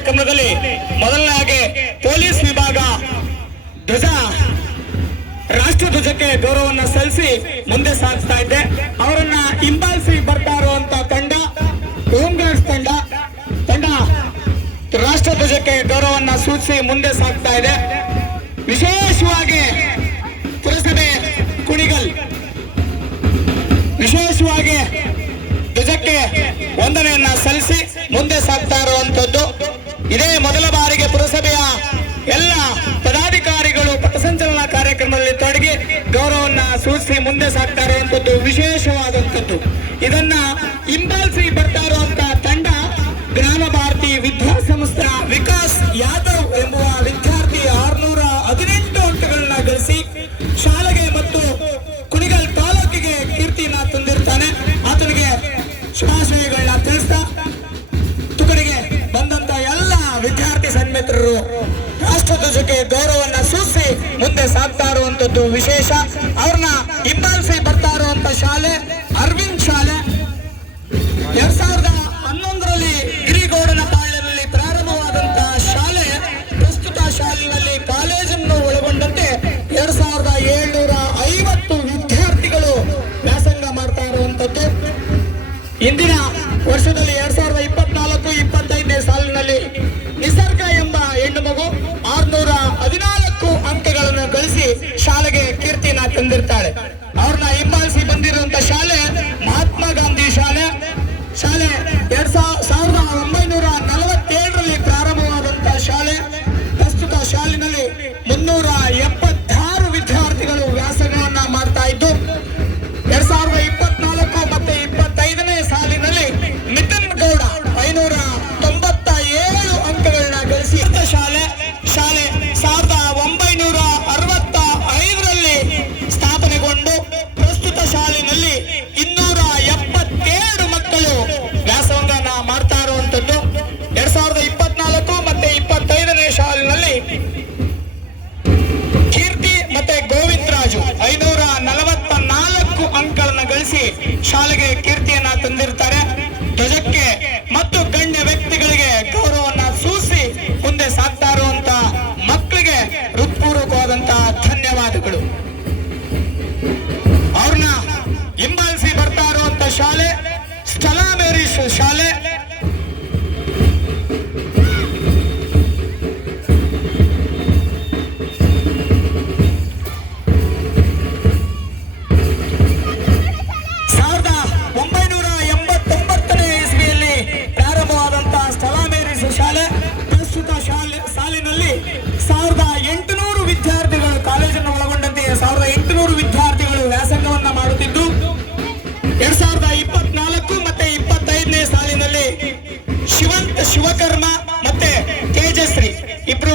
ಕಾರ್ಯಕ್ರಮದಲ್ಲಿ ಮೊದಲನೇಗೆ ಪೊಲೀಸ್ ವಿಭಾಗ ಧ್ವಜ ರಾಷ್ಟ್ರಧ್ವಜಕ್ಕೆ ಗೌರವವನ್ನು ಸಲ್ಲಿಸಿ ಮುಂದೆ ಸಾಗಿಸ್ತಾ ಇದ್ದೆ. ಅವರನ್ನ ಹಿಂಬಾಲಿಸಿ ಬರ್ತಾ ಇರುವಂತ ತಂಡ ಹೋಮ್ ಗಾರ್ಡ್ಸ್ ತಂಡ ರಾಷ್ಟ್ರಧ್ವಜಕ್ಕೆ ಗೌರವವನ್ನು ಸೂಚಿಸಿ ಮುಂದೆ ಸಾಗ್ತಾ ಇದೆ. ವಿಶೇಷವಾಗಿ ಪುರಸಭೆ ಕುಣಿಗಲ್ ವಿಶೇಷವಾಗಿ ಧ್ವಜಕ್ಕೆ ವಂದನೆಯನ್ನ ಸಲ್ಲಿಸಿ ಮುಂದೆ ಸಾಗ್ತಾ ಇರುವಂತದ್ದು. ಇದೇ ಮೊದಲ ಬಾರಿಗೆ ಪುರಸಭೆಯ ಎಲ್ಲ ಪದಾಧಿಕಾರಿಗಳು ಪಥಸಂಚಲನ ಕಾರ್ಯಕ್ರಮದಲ್ಲಿ ತೊಡಗಿ ಗೌರವವನ್ನು ಸೂಚಿಸಿ ಮುಂದೆ ಸಾಗ್ತಾ ಇರುವಂತದ್ದು ವಿಶೇಷವಾದಂಥದ್ದು. ಇದನ್ನ ಹಿಂಬಾಲಿಸಿ ಬರ್ತಾ ಇರುವಂತಹ ತಂಡ ಗ್ರಾಮ ಭಾರತಿ ವಿದ್ಯಾಸಂಸ್ಥಾ ವಿಕಾಸ್ ಯಾದವ್ ಎಂಬುವ ವಿದ್ಯಾರ್ಥಿ 618 ಅಂಕಗಳನ್ನ ಗಳಿಸಿ ಶಾಲೆಗೆ ಮತ್ತು ಕುಣಿಗಲ್ ತಾಲೂಕಿಗೆ ಕೀರ್ತಿಯನ್ನ ತಂದಿರ್ತಾನೆ. ಆತನಿಗೆ ಶುಭಾಶಯಗಳನ್ನ ತಿಳಿಸ್ತಾ ತುಕಡಿಗೆ ಬಂದಂತ ಎಲ್ಲ ವಿದ್ಯಾರ್ಥಿ ಸನ್ಮಿತ್ರರು ರಾಷ್ಟ್ರಧ್ವಜಕ್ಕೆ ಗೌರವವನ್ನ ಸೂಚಿಸಿ ಮುಂದೆ ಸಾಗ್ತಾ ಇರುವಂತದ್ದು ವಿಶೇಷ. ಅವ್ರನ್ನ ಹಿಂಬಾಲಿಸಿ ಬರ್ತಾ ಇರುವಂತ ಶಾಲೆ ಅರವಿಂದ್ ಶಾಲೆ 2011ರಲ್ಲಿ ಗಿರಿಗೌಡನ ಪಾಳ್ಯದಲ್ಲಿ ಪ್ರಾರಂಭವಾದಂತಹ ಶಾಲೆ ಪ್ರಸ್ತುತ ಶಾಲೆಯಲ್ಲಿ ಕಾಲೇಜನ್ನು ಒಳಗೊಂಡಂತೆ 2750 ವಿದ್ಯಾರ್ಥಿಗಳು ವ್ಯಾಸಂಗ ಮಾಡ್ತಾ ಇರುವಂತದ್ದು. ಇಂದಿನ ವರ್ಷದಲ್ಲಿ 2024-25ನೇ ಸಾಲಿನಲ್ಲಿ ನಿಸರ್ಗ ಎಂಬ ಹೆಣ್ಣು ಮಗು 614 ಅಂಕಗಳನ್ನು ಗಳಿಸಿ ಶಾಲೆಗೆ ಕೀರ್ತಿಯನ್ನ ತಂದಿರ್ತಾಳೆ. ಅವ್ರನ್ನ ಹಿಂಬಾಲಿಸಿ ಬಂದಿರುವಂತ ಶಾಲೆ ಮಹಾತ್ಮ ಗಾಂಧಿ ಶಾಲೆ 1947ರಲ್ಲಿ ಪ್ರಾರಂಭವಾದಂತಹ ಶಾಲೆ. ಪ್ರಸ್ತುತ ಶಾಲೆಯಲ್ಲಿ 376 ವಿದ್ಯಾರ್ಥಿಗಳು ವ್ಯಾಸಂಗವನ್ನ ಮಾಡ್ತಾ ಇದ್ದು 2024 ಮತ್ತೆ 25ನೇ ಸಾಲಿನಲ್ಲಿ ಮಿಥುನ್ ಗೌಡ 597 ಅಂಕಗಳನ್ನ ಗಳಿಸಿ ಶಾಲೆ 1965ರಲ್ಲಿ ಸ್ಥಾಪನೆಗೊಂಡು ಪ್ರಸ್ತುತ ಶಾಲೆಯಲ್ಲಿ 277 ಮಕ್ಕಳು ವ್ಯಾಸಂಗನ ಮಾಡ್ತಾ ಇರುವಂತದ್ದು. 2024 ಮತ್ತೆ 25ನೇ ಸಾಲಿನಲ್ಲಿ ಕೀರ್ತಿ ಮತ್ತೆ ಗೋವಿಂದ್ ರಾಜು 544 ಅಂಕಗಳನ್ನು ಗಳಿಸಿ ಶಾಲೆಗೆ ಕೀರ್ತಿಯನ್ನ ತಂದಿರ್ತಾರೆ. ಧ್ವಜಕ್ಕೆ ಮತ್ತು ಗಣ್ಯ ವ್ಯಕ್ತಿಗಳಿಗೆ ಗೌರವವನ್ನ ಸೂಚಿಸಿ ಮುಂದೆ ಸಾಗ್ತಾ ಇರುವಂತ ಮಕ್ಕಳಿಗೆ ಹೃತ್ಪೂರ್ವಕವಾದಂತಹ ಧನ್ಯವಾದಗಳು. ಅವ್ರನ್ನ ಹಿಂಬಾಲಿಸಿ ಬರ್ತಾ ಇರುವಂತ ಶಾಲೆ ಸ್ಟೆಲಾ ಮೇರಿಸ್ ಶಾಲೆ. ಸಾಲಿನಲ್ಲಿ 1800 ವಿದ್ಯಾರ್ಥಿಗಳು ಕಾಲೇಜನ್ನು ಒಳಗೊಂಡಂತೆ 1800 ವಿದ್ಯಾರ್ಥಿಗಳು ವ್ಯಾಸಂಗವನ್ನ ಮಾಡುತ್ತಿದ್ದು 2024 ಮತ್ತೆ 25ನೇ ಸಾಲಿನಲ್ಲಿ ಶಿವಕರ್ಮ ಮತ್ತೆ ತೇಜಶ್ರೀ ಇಬ್ರು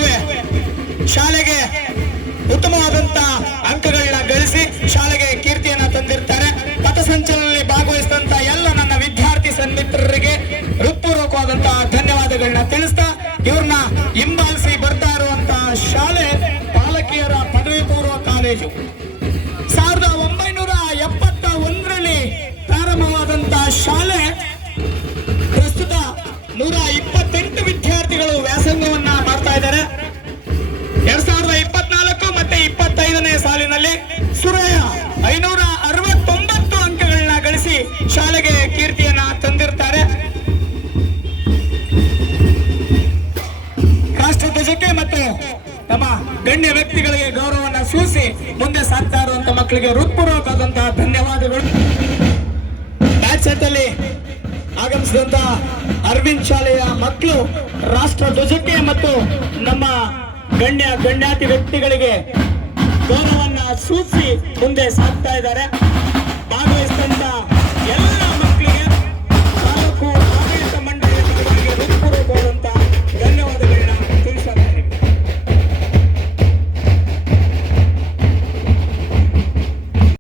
ಶಾಲೆಗೆ ಉತ್ತಮವಾದಂತ ಅಂಕಗಳನ್ನ ಗಳಿಸಿ ಶಾಲೆಗೆ ಕೀರ್ತಿಯನ್ನ ತಂದಿರ್ತಾರೆ. ಪಥಸಂಚಲನದಲ್ಲಿ ಭಾಗವಹಿಸಿದಂತ ಎಲ್ಲ ನನ್ನ ವಿದ್ಯಾರ್ಥಿ ಸನ್ಮಿತ್ರರಿಗೆ ಹೃತ್ಪೂರ್ವಕವಾದಂತಹ ಧನ್ಯವಾದಗಳನ್ನ ತಿಳಿಸ್ತಾ ಇವ್ರನ್ನ ಹಿಂಬಾಲಿಸಿ ಬರ್ತಾ ಇರುವಂತಹ ಶಾಲೆ ಬಾಲಕಿಯರ ಪದವಿ ಪೂರ್ವ ಕಾಲೇಜು 1971ರಲ್ಲಿ ಪ್ರಾರಂಭವಾದಂತಹ ಶಾಲೆ. ಪ್ರಸ್ತುತ 128 ವಿದ್ಯಾರ್ಥಿಗಳು ವ್ಯಾಸಂಗವನ್ನ ಮಾಡ್ತಾ ಇದ್ದಾರೆ. 2024 ಮತ್ತೆ 25ನೇ ಸಾಲಿನಲ್ಲಿ ಸುರಯ್ಯ 569 ಅಂಕಗಳನ್ನ ಗಳಿಸಿ ಶಾಲೆಗೆ ಕೀರ್ತಿಯನ್ನ ತಂದಿರ್ತಾರೆ. ರಾಷ್ಟ್ರಧ್ವಜಕ್ಕೆ ಮತ್ತು ನಮ್ಮ ಗಣ್ಯ ವ್ಯಕ್ತಿಗಳಿಗೆ ಗೌರವವನ್ನು ಸೂಚಿಸಿ ಮುಂದೆ ಸಾಗ್ತಾ ಇರುವಂತಹ ಮಕ್ಕಳಿಗೆ ಹೃತ್ಪೂರ್ವಕವಾದಂತಹ ಧನ್ಯವಾದಗಳು. ಮ್ಯಾಚ್ ಸೆಟ್ಟಲ್ಲಿ ಆಗಮಿಸಿದಂತಹ ಅರವಿಂದ್ ಶಾಲೆಯ ಮಕ್ಕಳು ರಾಷ್ಟ್ರಧ್ವಜಕ್ಕೆ ಮತ್ತು ನಮ್ಮ ಗಣ್ಯಾತಿ ವ್ಯಕ್ತಿಗಳಿಗೆ ಗೌರವವನ್ನು ಸೂಚಿಸಿ ಮುಂದೆ ಸಾಗ್ತಾ ಇದ್ದಾರೆ. ಭಾಗವಹಿಸಿದಂತ ಎಲ್ಲ